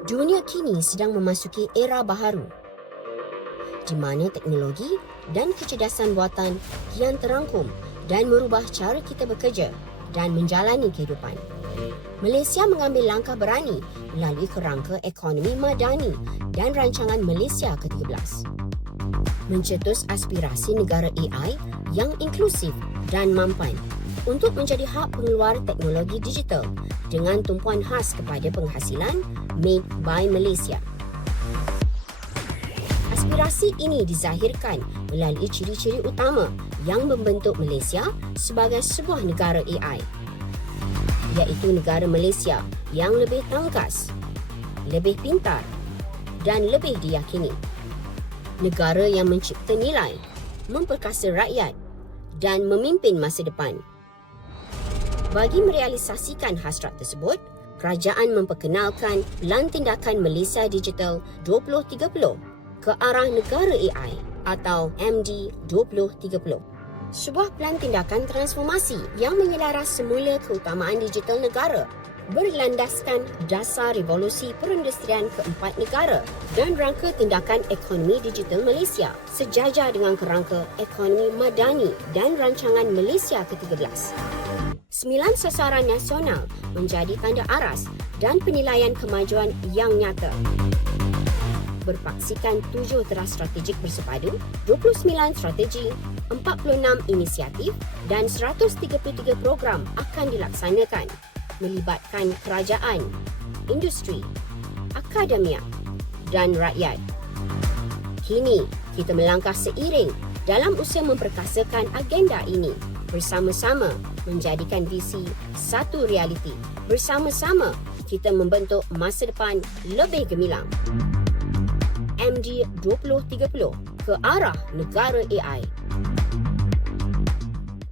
Dunia kini sedang memasuki era baharu, di mana teknologi dan kecerdasan buatan kian terangkum dan merubah cara kita bekerja dan menjalani kehidupan. Malaysia mengambil langkah berani melalui kerangka ekonomi madani dan rancangan Malaysia ke-13. Mencetus aspirasi negara AI yang inklusif dan mampan untuk menjadi hub pengeluar teknologi digital dengan tumpuan khas kepada penghasilan Made by Malaysia. Aspirasi ini dizahirkan melalui ciri-ciri utama yang membentuk Malaysia sebagai sebuah negara AI, iaitu negara Malaysia yang lebih tangkas, lebih pintar dan lebih diyakini. Negara yang mencipta nilai, memperkasa rakyat dan memimpin masa depan. Bagi merealisasikan hasrat tersebut, kerajaan memperkenalkan Pelan Tindakan Malaysia Digital 2030 ke arah negara AI atau MD 2030. Sebuah pelan tindakan transformasi yang menyelaras semula keutamaan digital negara, berlandaskan dasar revolusi perindustrian keempat negara dan rangka tindakan ekonomi digital Malaysia sejajar dengan kerangka ekonomi madani dan rancangan Malaysia ke-13. 9 sasaran nasional menjadi tanda aras dan penilaian kemajuan yang nyata. Berpaksikan 7 teras strategik bersepadu, 29 strategi, 46 inisiatif dan 133 program akan dilaksanakan, melibatkan kerajaan, industri, akademia dan rakyat. Kini, kita melangkah seiring dalam usaha memperkasakan agenda ini, bersama-sama menjadikan visi satu realiti. Bersama-sama kita membentuk masa depan lebih gemilang. MD 2030 ke arah negara AI.